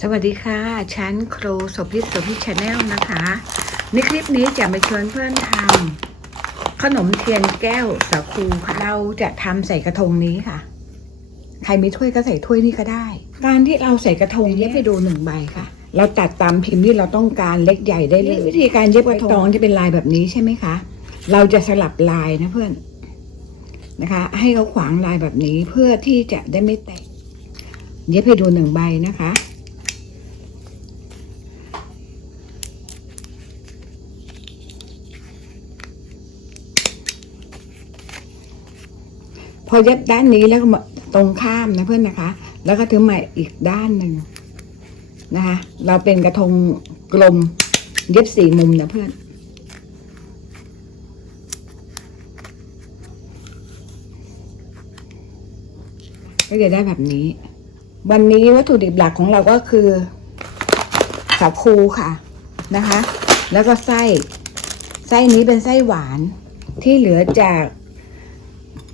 สวัสดีค่ะฉันครูสพิษสพิษชาแนลนะคะ ในคลิปนี้จะมาชวนเพื่อนทำขนมเทียนแก้วสาคูค่ะเราจะทำใส่กระทงนี้ค่ะ ใครมีถ้วยก็ใส่ถ้วยนี้ก็ได้ การที่เราใส่กระทงเย็บไปดูหนึ่งใบค่ะ เราตัดตามพิมพ์ที่เราต้องการเล็กใหญ่ได้เลย วิธีการเย็บกระทงจะเป็นลายแบบนี้ใช่ไหมคะ เราจะสลับลายนะเพื่อนนะคะ ให้เขาขวางลายแบบนี้เพื่อที่จะได้ไม่แตกเย็บให้ดูหนึ่งใบนะคะ อเย็บด้านนี้แล้วก็มาตรงข้ามนะเพื่อนนะคะ แล้วก็ถึงมาอีกด้านหนึ่งนะคะ เราเป็นกระทงกลมเย็บสี่มุมนะเพื่อน ก็จะได้แบบนี้ วันนี้วัตถุดิบหลักของเราก็คือสาคูค่ะนะคะ แล้วก็ไส้ ไส้นี้เป็นไส้หวานที่เหลือจาก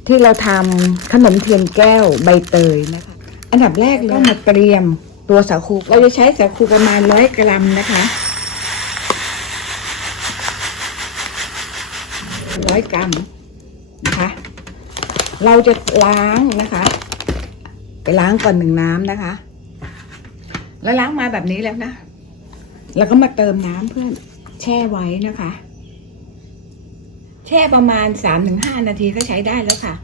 ที่เราทำขนมเทียนแก้วใบเตยนะคะ อันดับแรกเรามาเตรียมตัวสาคูเราจะใช้สาคูประมาณร้อยกรัมนะคะร้อยกรัมนะคะ เราจะล้างนะคะ ไปล้างก่อนหนึ่งน้ำนะคะ แล้วล้างมาแบบนี้แล้วนะ แล้วก็มาเติมน้ำเพื่อนแช่ไว้นะคะ แช่ประมาณสามถึงห้านาทีก็ใช้ได้แล้วค่ะ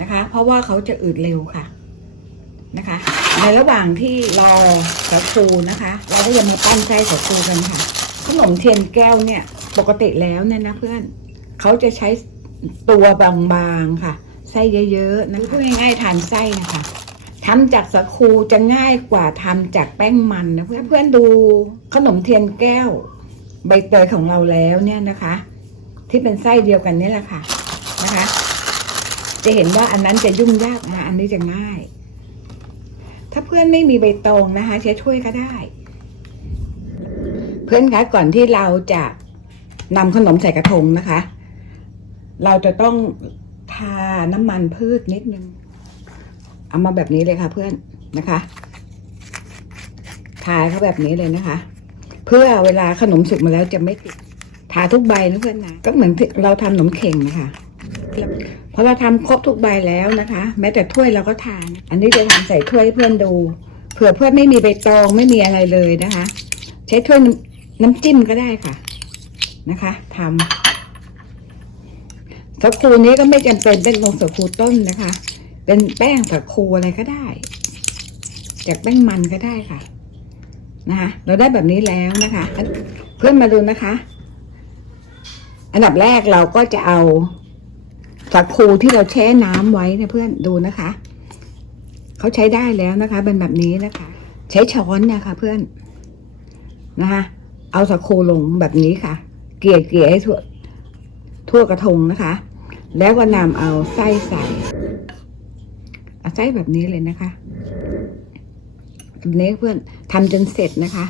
นะคะ เพราะว่าเขาจะอืดเร็วค่ะนะคะ ในระหว่างที่รอสาคูนะคะ เราก็จะมาปั้นไส้สาคูกันค่ะขนมเทียนแก้วเนี่ยปกติแล้วเนี่ยนะเพื่อนเขาจะใช้ตัวบางๆค่ะ ไส้เยอะๆนะคะพูดง่ายๆทานไส้นะคะทำจากสาคูจะง่ายกว่าทำจากแป้งมันนะเพื่อนเพื่อนดูขนมเทียนแก้ว ใบเตยของเราแล้วเนี่ยนะคะ ที่เป็นไส้เดียวกันนี่แหละค่ะนะคะ จะเห็นว่าอันนั้นจะยุ่งยากนะอันนี้จะง่าย ถ้าเพื่อนไม่มีใบตองนะคะใช้ถ้วยก็ได้ เพื่อนคะก่อนที่เราจะนำขนมใส่กระทงนะคะ เราจะต้องทาน้ำมันพืชนิดนึง เอามาแบบนี้เลยค่ะ เพื่อนนะคะ ทาเขาแบบนี้เลยนะคะ เพื่อเวลาขนมสุกมาแล้วจะไม่ติด ทาทุกใบนะเพื่อนนะก็เหมือนที่เราทำขนมเข่งนะคะพอเราทำครบทุกใบแล้วนะคะ แม้แต่ถ้วยเราก็ทาน อันนี้จะทำใส่ถ้วยให้เพื่อนดู เผื่อเพื่อนไม่มีใบตองไม่มีอะไรเลยนะคะ ใช้ถ้วยน้ำน้ำจิ้มก็ได้ค่ะนะคะทำสักคูนี้ก็ไม่จำเป็นเป็นลงสักคูต้นนะคะ เป็นแป้งสักคูอะไรก็ได้ จากแป้งมันก็ได้ค่ะนะคะเราได้แบบนี้แล้วนะคะ เพื่อนมาดูนะคะ อันดับแรกเราก็จะเอาสักคูที่เราแช่น้ำไว้นะเพื่อนดูนะคะเขาใช้ได้แล้วนะคะ เป็นแบบนี้นะคะ ใช้ช้อนนี่ยค่ะเพื่อนนะคะเอาสักคูลงแบบนี้ค่ะ เกลี่ยเกลี่ยให้ทั่วทั่วกระทงนะคะ แล้วก็นำเอาไส้ใส่เอาไส้แบบนี้เลยนะคะแบบนี้เพื่อนทำจนเสร็จนะคะ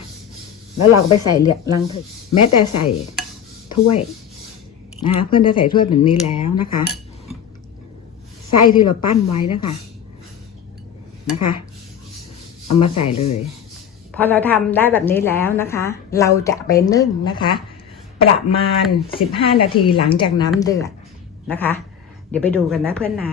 แล้วเราก็ไปใส่เหลือลังถึกแม้แต่ใส่ถ้วย นะคะเพื่อนจะใส่ถ้วยแบบนี้แล้วนะคะไส้ที่เราปั้นไว้นะคะ นะคะ เอามาใส่เลย พอเราทำได้แบบนี้แล้วนะคะ เราจะไปนึ่งนะคะ ประมาณสิบห้านาทีหลังจากน้ำเดือดนะคะ เดี๋ยวไปดูกันนะเพื่อนนะ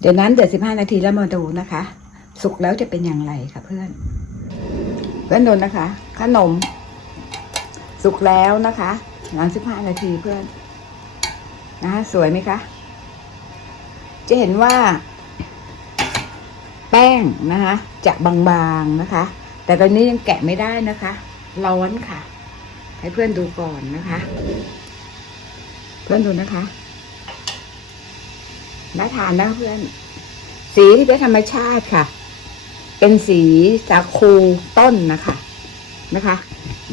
เดี๋ยวนั้นเดือดสิบห้านาทีแล้วมาดูนะคะ สุกแล้วจะเป็นอย่างไรคะเพื่อน เพื่อนดูนะคะ ขนม สุกแล้วนะคะหลังสิบห้านาทีเพื่อนนะสวยไหมคะ จะเห็นว่า แป้งนะคะจะบางๆนะคะ แต่ตอนนี้ยังแกะไม่ได้นะคะร้อนค่ะ ให้เพื่อนดูก่อนนะคะ เพื่อนดูนะคะน่าทานนะเพื่อน สีที่เป็นธรรมชาติค่ะ เป็นสีสาคูต้นนะคะนะคะ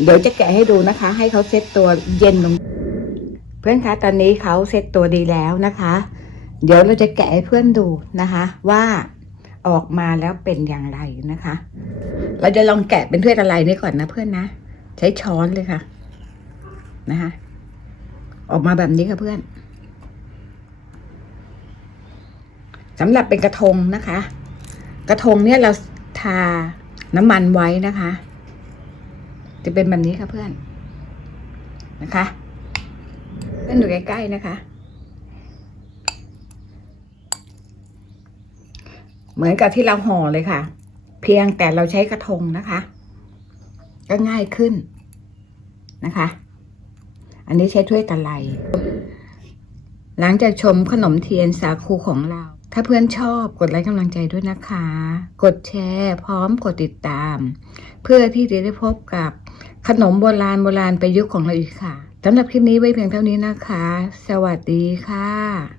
เดี๋ยวจะแกะให้ดูนะคะ ให้เขาเซตตัวเย็นลง เพื่อนคะตอนนี้เขาเซตตัวดีแล้วนะคะ เดี๋ยวเราจะแกะให้เพื่อนดูนะคะ ว่าออกมาแล้วเป็นอย่างไรนะคะ เราจะลองแกะเป็นถ้วยอะไรนี่ก่อนนะเพื่อนนะ ใช้ช้อนเลยค่ะนะคะ ออกมาแบบนี้ค่ะเพื่อนสำหรับเป็นกระทงนะคะ กระทงเนี่ยเรา ทาน้ำมันไว้นะคะ จะเป็นแบบนี้ค่ะเพื่อนนะคะเพื่อนอยู่ใกล้ๆนะคะ เหมือนกับที่เราห่อเลยค่ะ เพียงแต่เราใช้กระทงนะคะ ก็ง่ายขึ้นนะคะ อันนี้ใช้ถ้วยตะไลหลังจากชมขนมเทียนสาคูของเรา ถ้าเพื่อนชอบกดไลค์กำลังใจด้วยนะคะ กดแชร์พร้อมกดติดตาม เพื่อที่จะได้พบกับขนมโบราณโบราณประยุกต์ของเราอีกค่ะสำหรับคลิปนี้ไว้เพียงเท่านี้นะคะ สวัสดีค่ะ